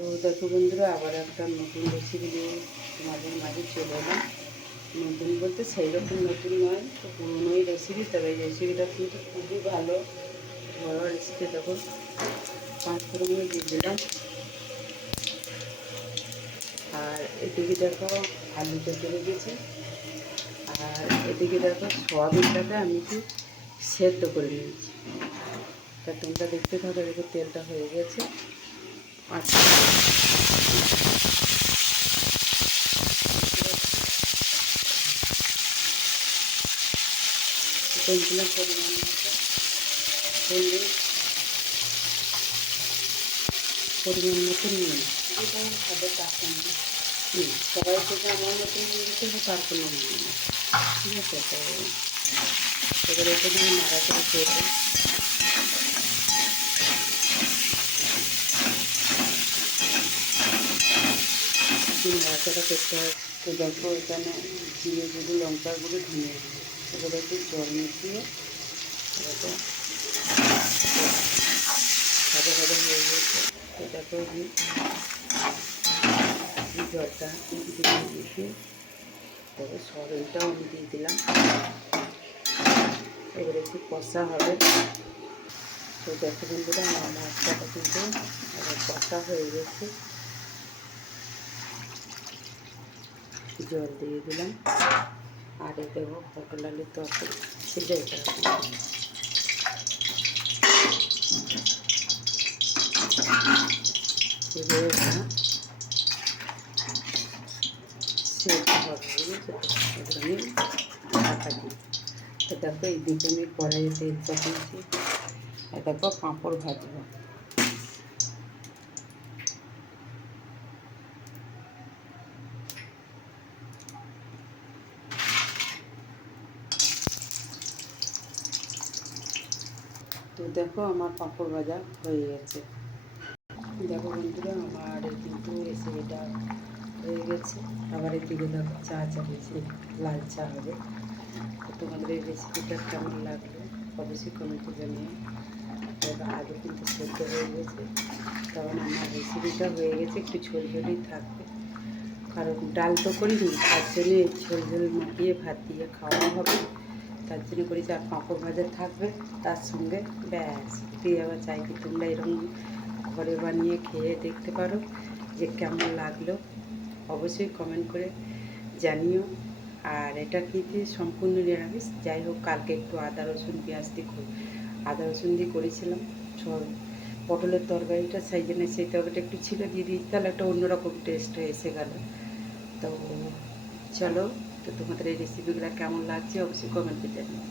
তো দেখো বন্ধুরা, আবার একটা নতুন রেসিপি নিয়ে তোমাদের মাঝে চলে এলাম। নতুন বলতে সেই রকম নতুন নয়, তো পুরোনোই রেসিপি, তবে এই রেসিপিটা কিন্তু খুবই ভালো, ঘরোয়া রেসিপি। দেখো, 5 ফোড়ন দিয়ে দিলাম। আর এদিকে দেখো আলু কেটে রেখেছি। আর এদিকে দেখো সয়াবিনটাকে আমি একটু সেদ্ধ করে নিয়েছি। তা তোমরা দেখতে থাকো। দেখো তেলটা হয়ে গেছে। আচ্ছা, দিলাম পরিমাণ মতো হলুদ, পরিমাণ মতো নিয়ে যেমন খাবার টাকা নেই। সবাই থেকে আমার মতো নিয়ে যেতে হবে তার কোনো মানে না, ঠিক আছে? তো এবার এখানে আমি নাড়াচাড়া করবো। নাড়াচাড়া করতে হয়। তো দেখো এখানে জিরে গুঁড়ো, লঙ্কার গুঁড়ো, ধনিয়া গুঁড়ো, এবার একটু জল মিশিয়ে এটাকে ভাজা ভাজা হয়ে গেছে। তো দেখো আমি জলটা মিশিয়ে তবে সয়াবিনটাও আমি দিয়ে দিলাম। এবার একটু কষা হবে। তো দেখো বন্ধুরা, আমার মশলাটা কিন্তু এবার কষা হয়ে গেছে। জল দিয়ে দিলাম। আর এই দেবো পটল আলুর তরকারি, সেটা এটা সেটা হবে। এবার আমি ঢাকা দিই। তো দেখো এইদিকে আমি কড়াইয়ে তেল চাপিয়েছি। আর দেখো পাঁপড় ভাজবো। তো দেখো আমার পাঁপড় ভাজা হয়ে গেছে। দেখো বন্ধুরা, আমার কিন্তু রেসিপিটা হয়ে গেছে। আবার এদিকে দেখো চা চাপিয়েছি, লাল চা হবে। তো তোমাদের এই রেসিপিটা কেমন লাগলো অবশ্যই কমেন্টে জানিও। এবার আগে কিন্তু সেদ্ধ হয়ে গেছে, কারণ আমার রেসিপিটা হয়ে গেছে, একটু ঝোল ঝোলই থাকবে। কারণ ডাল তো করিনি, তার জন্যে ঝোল ঝোল মাখিয়ে ভাত দিয়ে খাওয়া হবে, তার জন্য করেছি। আর পাঁপড় ভাজা থাকবে তার সঙ্গে, ব্যাস। দিয়ে আবার চাই কি তোমরা এরকম ঘরে বানিয়ে খেয়ে দেখতে পারো যে কেমন লাগলো, অবশ্যই কমেন্ট করে জানিও। আর এটা কিন্তু সম্পূর্ণ নিরামিষ। যাই হোক, কালকে একটু আদা রসুন পেঁয়াজ দিয়ে আদা রসুন দিয়ে করেছিলাম পটলের তরকারিটা, সেই জন্য সেই তরকারিটা একটু ছিল দিয়ে দিই, তাহলে একটা অন্যরকম টেস্ট এসে গেল। তো চলো, তো তোমাদের এই রেসিপিগুলো কেমন লাগছে অবশ্যই কমেন্টে জানিও।